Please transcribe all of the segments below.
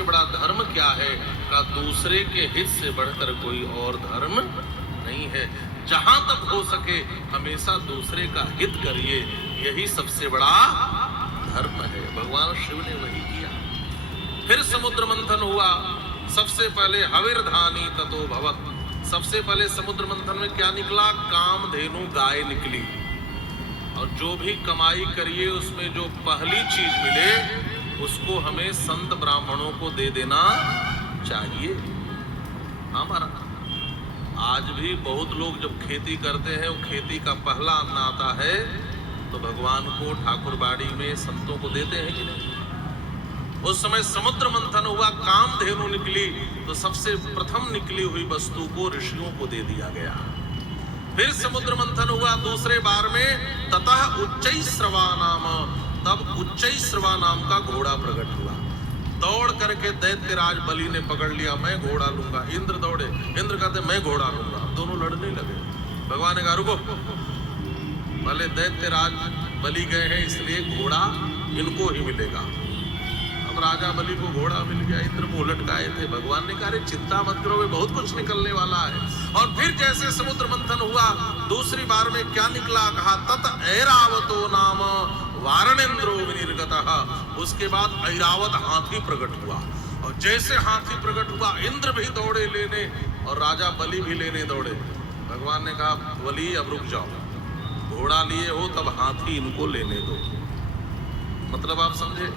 सबसे बड़ा धर्म क्या है? का दूसरे के हित से बढ़कर कोई और धर्म नहीं है। जहां तक हो सके हमेशा दूसरे का हित करिए, यही सबसे बड़ा धर्म है। भगवान शिव ने वही किया। फिर समुद्र मंथन हुआ। सबसे पहले हविर्धानी ततो भवत्। सबसे पहले समुद्र मंथन में क्या निकला? कामधेनु गाय निकली। और जो भी कमाई करिए उसमें जो पहली चीज मिले उसको हमें संत ब्राह्मणों को दे देना चाहिए। हमारा आज भी बहुत लोग जब खेती करते हैं, वो खेती का पहला अन्न आता है तो भगवान को ठाकुरबाड़ी में संतों को देते हैं कि नहीं? उस समय समुद्र मंथन हुआ, कामधेनु निकली, तो सबसे प्रथम निकली हुई वस्तु को ऋषियों को दे दिया गया। फिर समुद्र मंथन हुआ दूसरे बार में, ततः उच्चैश्रवा नाम, तब उच्चैश्रवा नाम का घोड़ा प्रकट हुआ। दौड़ करके दैत्यराज बलि ने पकड़ लिया, मैं घोड़ा लूंगा। इंद्र दौड़े, इंद्र कहते मैं घोड़ा लूंगा। दोनों लड़ने लगे। भगवान ने कहा रुको, भले दैत्यराज बलि गए हैं इसलिए घोड़ा इनको ही मिलेगा। अब राजा बलि को घोड़ा मिल गया, इंद्र मुंह लटकाए थे। भगवान ने कहा चिंता मत करो, बहुत कुछ निकलने वाला है। और फिर जैसे समुद्र मंथन हुआ दूसरी बार में क्या निकला? कहा तत ऐरावतो नाम वारणेन्द्रो विनिर्गतः। उसके बाद ऐरावत हाथी प्रकट हुआ। और जैसे हाथी प्रकट हुआ इंद्र भी दौड़े लेने और राजा बलि भी लेने दौड़े। भगवान ने कहा बलि अब रुक जाओ, घोड़ा लिए हो तब हाथी इनको लेने दो। मतलब आप समझे,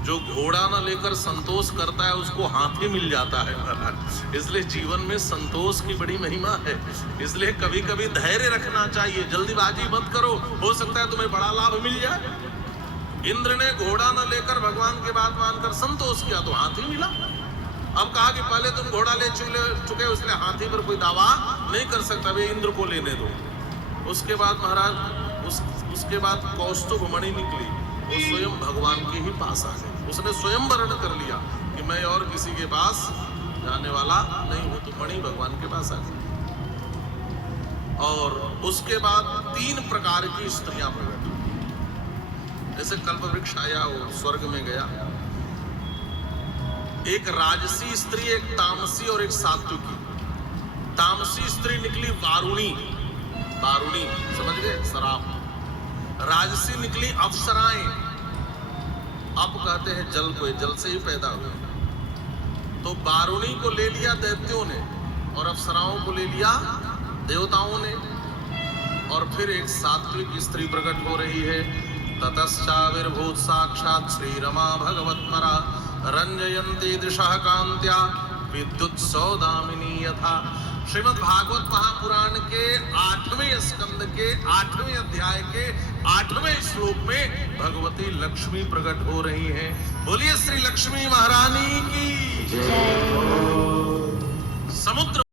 जो घोड़ा न लेकर संतोष करता है उसको हाथी मिल जाता है महाराज। इसलिए जीवन में संतोष की बड़ी महिमा है। इसलिए कभी कभी धैर्य रखना चाहिए, जल्दीबाजी मत करो, हो सकता है तुम्हें बड़ा लाभ मिल जाए। इंद्र ने घोड़ा न लेकर भगवान के बात मानकर संतोष किया तो हाथी मिला। अब कहा कि पहले तुम घोड़ा ले चुके हो इसलिए हाथी पर कोई दावा नहीं कर सकता, वे इंद्र को लेने दो। उसके बाद महाराज उसके बाद कौस्तुभ मणि निकली, वो स्वयं भगवान के ही पास आ गई। उसने स्वयं वर्ण कर लिया कि मैं और किसी के पास जाने वाला नहीं हूं, तो मणि भगवान के पास आ गई। और उसके बाद 3 प्रकार की स्त्रियां प्रकट हुई। जैसे कल्पवृक्ष आया, वो स्वर्ग में गया। एक राजसी स्त्री, एक तामसी और एक सात्विकी। तामसी स्त्री निकली वारुणी, वारुणी समझ गए, शराब। राजसी निकली अप्सराएं। अब कहते हैं जल को, जल से ही पैदा हुए। तो वारुणी को ले लिया दैत्यों ने और अप्सराओं को ले लिया देवताओं ने। और फिर एक सात्विक स्त्री प्रकट हो रही है। ततश्चाविर्भूत साक्षात् श्री रमा भगवत्परा रंजयन्ती दिशः कांत्या विद्युत सौदामिनी यथा। श्रीमद् भागवत महापुराण के 8वें स्कंद के 8वें अध्याय के 8वें श्लोक में भगवती लक्ष्मी प्रकट हो रही हैं। बोलिए श्री लक्ष्मी महारानी की जय। समुद्र